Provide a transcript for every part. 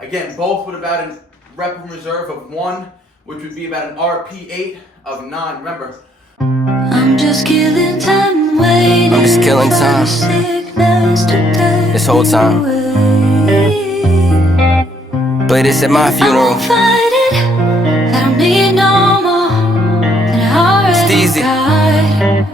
Again, both with about a rep in reserve of 1, which would be about an RP8 of 9. Remember, I'm just killing time, waiting. I'm just killing time. This whole time. Play this at my funeral. I don't need no more than I already It's easy. got.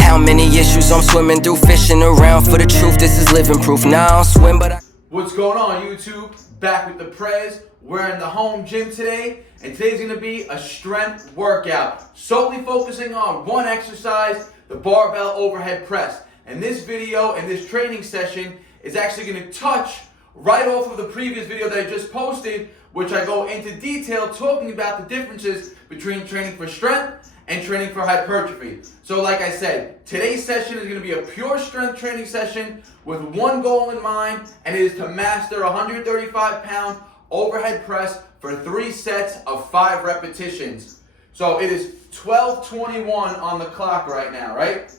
How many issues I'm swimming through, fishing around for the truth. This is living proof. Now I don't swim, but I... What's going on, YouTube? Back with the Prez. We're in the home gym today, and today's going to be a strength workout, solely focusing on one exercise, the barbell overhead press. And this video and this training session is actually going to touch right off of the previous video that I just posted, which I go into detail talking about the differences between training for strength and training for hypertrophy. So like I said, today's session is going to be a pure strength training session with one goal in mind, and it is to master a 135-pound overhead press for 3 sets of 5 repetitions. So it is 12:21 on the clock right now, right?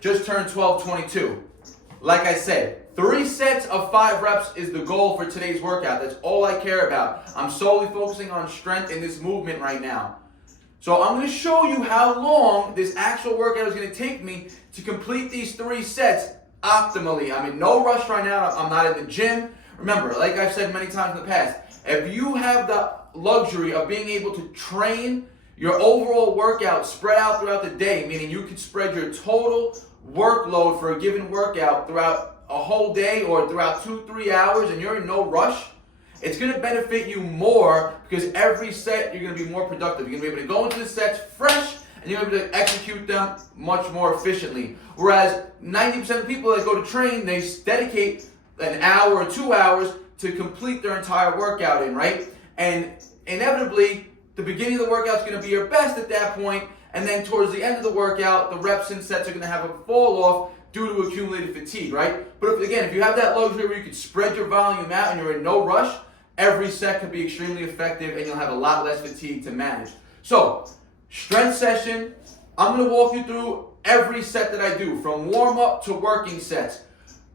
Just turned 12:22. Like I said, 3 sets of 5 reps is the goal for today's workout. That's all I care about. I'm solely focusing on strength in this movement right now. So I'm going to show you how long this actual workout is going to take me to complete these 3 sets optimally. I'm in no rush right now. I'm not at the gym. Remember, like I've said many times in the past, if you have the luxury of being able to train your overall workout spread out throughout the day, meaning you can spread your total workload for a given workout throughout a whole day or throughout 2-3 hours, and you're in no rush, it's going to benefit you more because every set you're going to be more productive. You're going to be able to go into the sets fresh, and you're going to be able to execute them much more efficiently. Whereas 90% of people that go to train, they dedicate an hour or 2 hours to complete their entire workout in, right? And inevitably, the beginning of the workout is going to be your best at that point, and then towards the end of the workout, the reps and sets are going to have a fall off due to accumulated fatigue, right? But if you have that luxury where you can spread your volume out and you're in no rush, every set can be extremely effective and you'll have a lot less fatigue to manage. So, strength session, I'm going to walk you through every set that I do, from warm-up to working sets.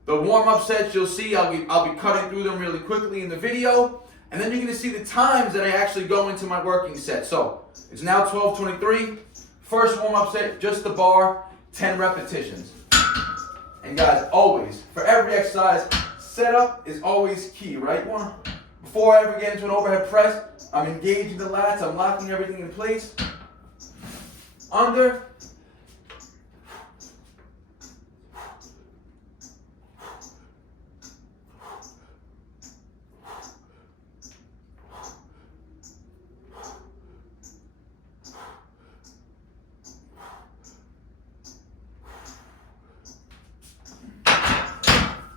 The warm-up sets, you'll see, I'll be cutting through them really quickly in the video, and then you're going to see the times that I actually go into my working set. So, it's now 12:23. First warm-up set, just the bar, 10 repetitions. And guys, always, for every exercise, setup is always key, right? Before I ever get into an overhead press, I'm engaging the lats, I'm locking everything in place. Under.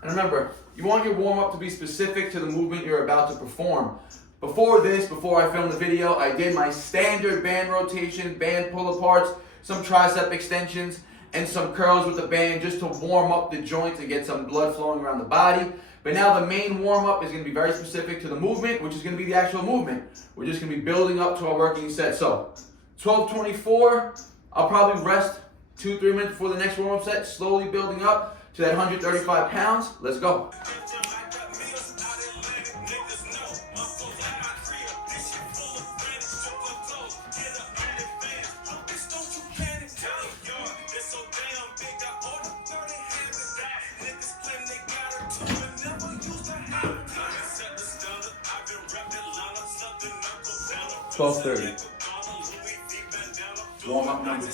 And remember, you want your warm-up to be specific to the movement you're about to perform. Before I filmed the video, I did my standard band rotation, band pull-aparts, some tricep extensions, and some curls with the band just to warm up the joints and get some blood flowing around the body. But now the main warm-up is going to be very specific to the movement, which is going to be the actual movement. We're just going to be building up to our working set. So, 12:24, I'll probably rest 2-3 minutes before the next warm-up set, slowly building up to that 135 pounds. Let's go. $12:30. Warm up number 2.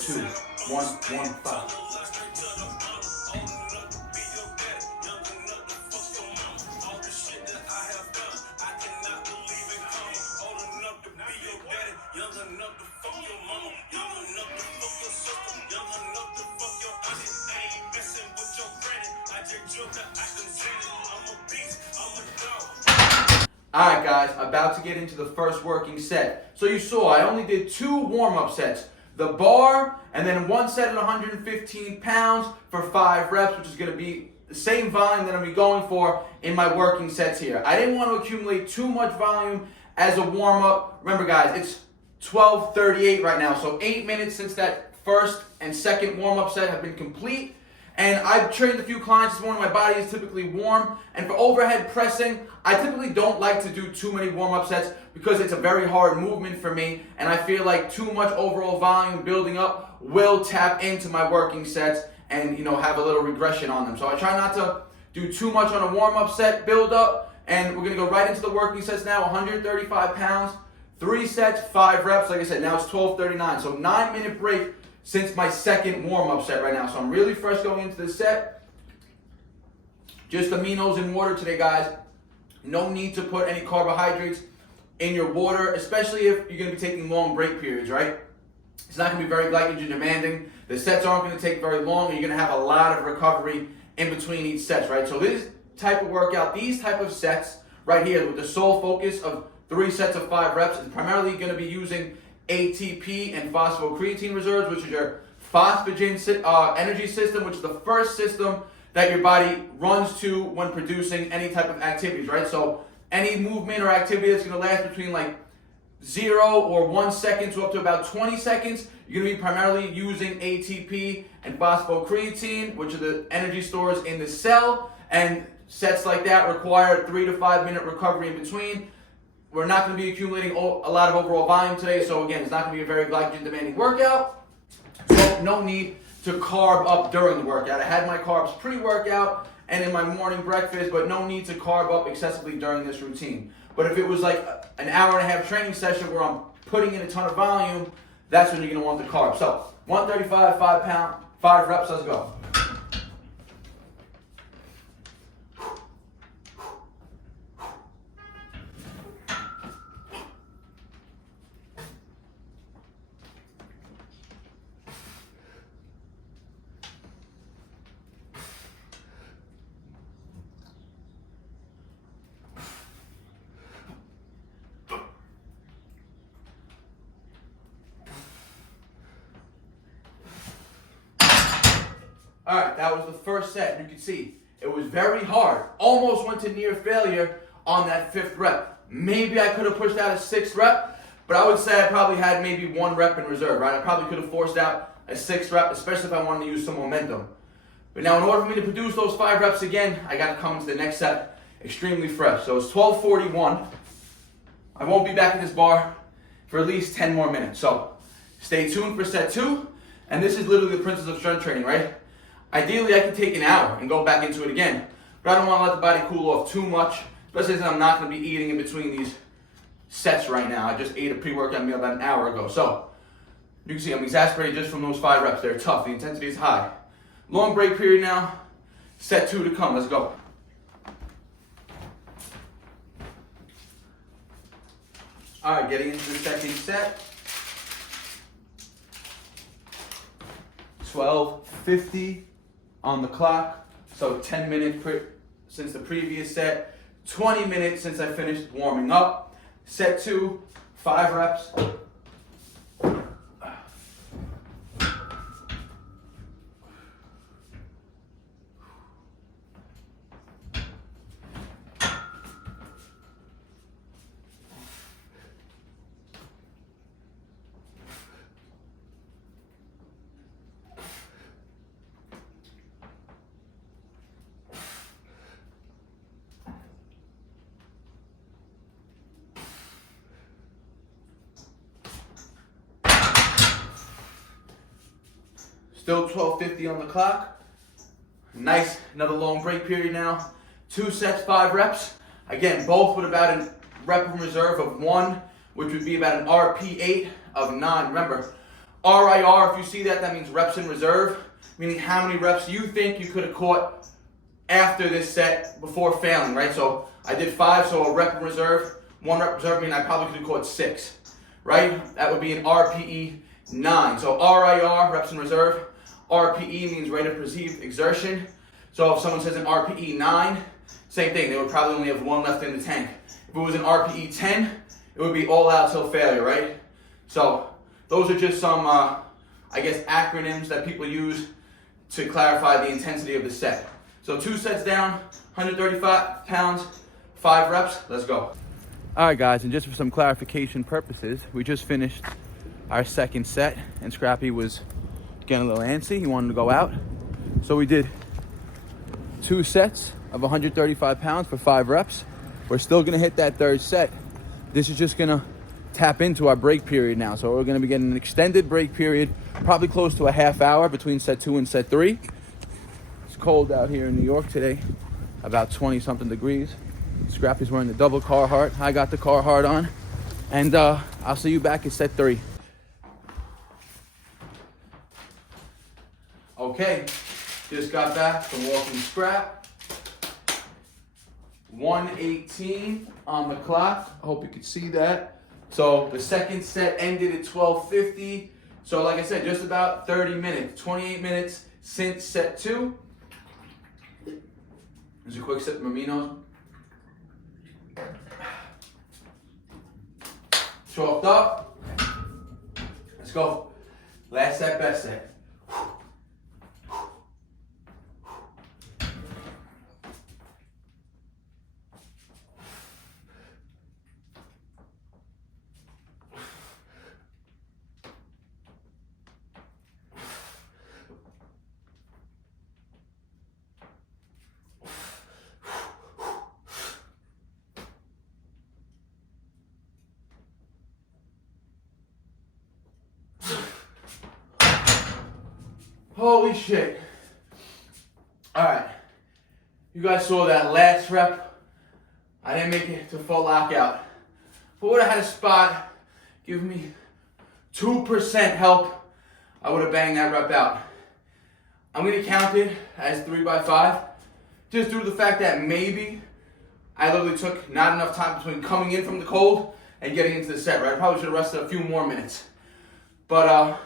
1-1-5. Alright guys, about to get into the first working set. So you saw I only did 2 warm-up sets. The bar, and then 1 set at 115 pounds for 5 reps, which is going to be the same volume that I'm going to be going for in my working sets here. I didn't want to accumulate too much volume as a warm-up. Remember guys, it's 12:38 right now, so 8 minutes since that first and second warm-up set have been complete. And I've trained a few clients this morning. My body is typically warm. And for overhead pressing, I typically don't like to do too many warm-up sets because it's a very hard movement for me. And I feel like too much overall volume building up will tap into my working sets and, have a little regression on them. So I try not to do too much on a warm-up set build up. And we're going to go right into the working sets now. 135 pounds, 3 sets, 5 reps. Like I said, now it's 12:39. So 9-minute break since my second warm-up set right now. So I'm really fresh going into this set. Just aminos and water today, guys. No need to put any carbohydrates in your water, especially if you're going to be taking long break periods, right? It's not going to be very glycogen demanding. The sets aren't going to take very long, and you're going to have a lot of recovery in between each set, right? So this type of workout, these type of sets right here with the sole focus of 3 sets of 5 reps is primarily going to be using ATP and phosphocreatine reserves, which is your phosphagen energy system, which is the first system that your body runs to when producing any type of activities, right? So any movement or activity that's going to last between like 0 or 1 second to up to about 20 seconds, you're going to be primarily using ATP and phosphocreatine, which are the energy stores in the cell, and sets like that require 3 to 5 minute recovery in between. We're not going to be accumulating a lot of overall volume today, so again, it's not going to be a very glycogen demanding workout. So no need to carb up during the workout. I had my carbs pre-workout and in my morning breakfast, but no need to carb up excessively during this routine. But if it was like an hour and a half training session where I'm putting in a ton of volume, that's when you're going to want the carbs. So 135, 5 reps, let's go. All right, that was the first set. You can see it was very hard. Almost went to near failure on that 5th rep. Maybe I could have pushed out a 6th rep, but I would say I probably had maybe 1 rep in reserve, right? I probably could have forced out a 6th rep, especially if I wanted to use some momentum. But now in order for me to produce those 5 reps again, I got to come into the next set extremely fresh. So it's 12:41. I won't be back in this bar for at least 10 more minutes. So stay tuned for set 2. And this is literally the principles of strength training, right? Ideally, I could take an hour and go back into it again, but I don't want to let the body cool off too much, especially since I'm not going to be eating in between these sets right now. I just ate a pre-workout meal about an hour ago. So you can see I'm exasperated just from those 5 reps. They're tough. The intensity is high. Long break period now. Set 2 to come. Let's go. All right, getting into the second set. 12:50 on the clock. So 10 minutes since the previous set. 20 minutes since I finished warming up. Set 2, 5 reps. Still 12:50 on the clock. Nice, another long break period now. 2 sets, 5 reps. Again, both with about a rep in reserve of 1, which would be about an RP8 of 9. Remember, RIR, if you see that, that means reps in reserve, meaning how many reps you think you could have caught after this set before failing, right? So I did 5, so a rep in reserve. 1 rep reserve meaning I probably could have caught 6, right? That would be an RPE 9. So RIR, reps in reserve. RPE means rate of perceived exertion. So if someone says an RPE 9, same thing, they would probably only have 1 left in the tank. If it was an RPE 10, it would be all out till failure, right? So those are just some, I guess, acronyms that people use to clarify the intensity of the set. So 2 sets down, 135 pounds, 5 reps, let's go. All right, guys, and just for some clarification purposes, we just finished our second set, and Scrappy was getting a little antsy. He wanted to go out. So we did 2 sets of 135 pounds for 5 reps. We're still gonna hit that 3rd set. This is just gonna tap into our break period now. So we're gonna be getting an extended break period, probably close to a half hour between set 2 and set 3. It's cold out here in New York today, about 20 something degrees. Scrappy's wearing the double Carhartt. I got the Carhartt on. And I'll see you back at set 3. Okay, just got back from walking scrap. 1:18 on the clock. I hope you can see that. So the 2nd set ended at 12:50. So like I said, just about 30 minutes, 28 minutes since set 2. There's a quick sip of Aminos. Chalked up. Let's go. Last set, best set. Holy shit. All right. You guys saw that last rep. I didn't make it to full lockout. But would have had a spot give me 2% help, I would have banged that rep out. I'm going to count it as 3 by 5. Just due to the fact that maybe I literally took not enough time between coming in from the cold and getting into the set, right? I probably should have rested a few more minutes. But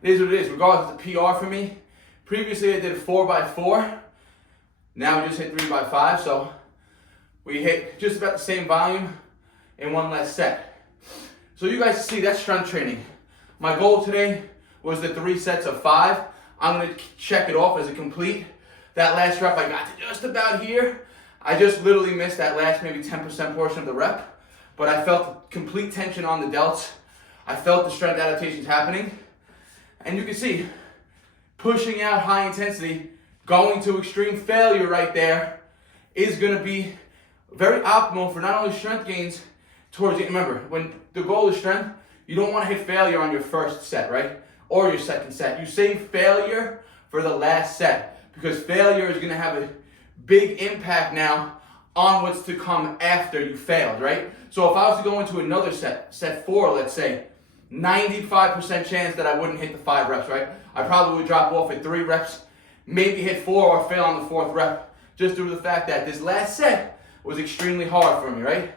it is what it is. Regardless, it's a PR for me. Previously, I did a 4 by 4. Now we just hit 3 by 5. So we hit just about the same volume in one less set. So you guys see, that's strength training. My goal today was the 3 sets of 5. I'm going to check it off as a complete. That last rep, I got to just about here. I just literally missed that last maybe 10% portion of the rep. But I felt complete tension on the delts. I felt the strength adaptations happening. And you can see, pushing out high intensity, going to extreme failure right there is going to be very optimal for not only strength gains towards the, remember, when the goal is strength, you don't want to hit failure on your 1st set, right? Or your 2nd set. You save failure for the last set because failure is going to have a big impact now on what's to come after you failed, right? So if I was to go into another set, set 4, let's say, 95% chance that I wouldn't hit the 5 reps, right? I probably would drop off at 3 reps, maybe hit 4 or fail on the 4th rep, just due to the fact that this last set was extremely hard for me, right?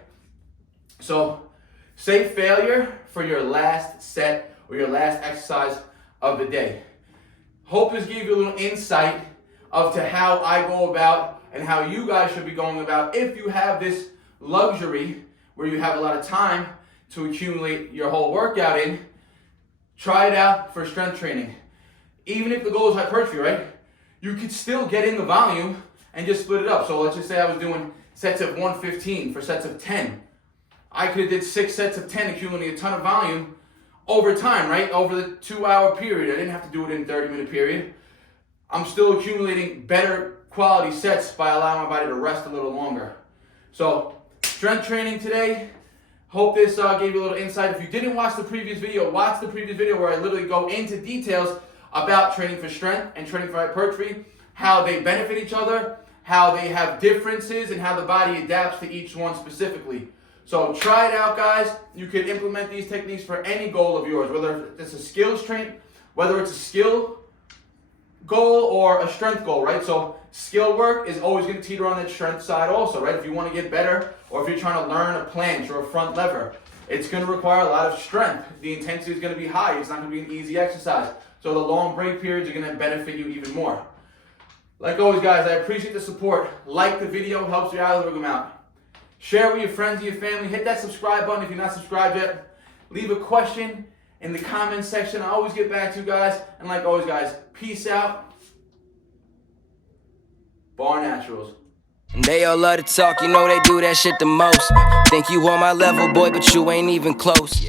So save failure for your last set or your last exercise of the day. Hope this gave you a little insight of to how I go about and how you guys should be going about if you have this luxury where you have a lot of time to accumulate your whole workout in. Try it out for strength training. Even if the goal is hypertrophy, right? You could still get in the volume and just split it up. So let's just say I was doing sets of 115 for sets of 10. I could have did 6 sets of 10, accumulating a ton of volume over time, right? Over the 2-hour period. I didn't have to do it in a 30-minute period. I'm still accumulating better quality sets by allowing my body to rest a little longer. So strength training today. Hope this gave you a little insight. If you didn't watch the previous video, watch the previous video where I literally go into details about training for strength and training for hypertrophy, how they benefit each other, how they have differences, and how the body adapts to each one specifically. So try it out, guys. You can implement these techniques for any goal of yours, whether it's a skills train, whether it's a skill goal or a strength goal, right? So skill work is always going to teeter on that strength side also, right? If you want to get better, or if you're trying to learn a planche or a front lever, it's going to require a lot of strength. The intensity is going to be high. It's not going to be an easy exercise. So the long break periods are going to benefit you even more. Like always, guys, I appreciate the support. Like the video, helps your algorithm out. Share with your friends and your family. Hit that subscribe button if you're not subscribed yet. Leave a question in the comments section. I always get back to you guys. And like always, guys, peace out. BARNATURALS. They all love to talk, you know they do that shit the most. Think you on my level, boy, but you ain't even close.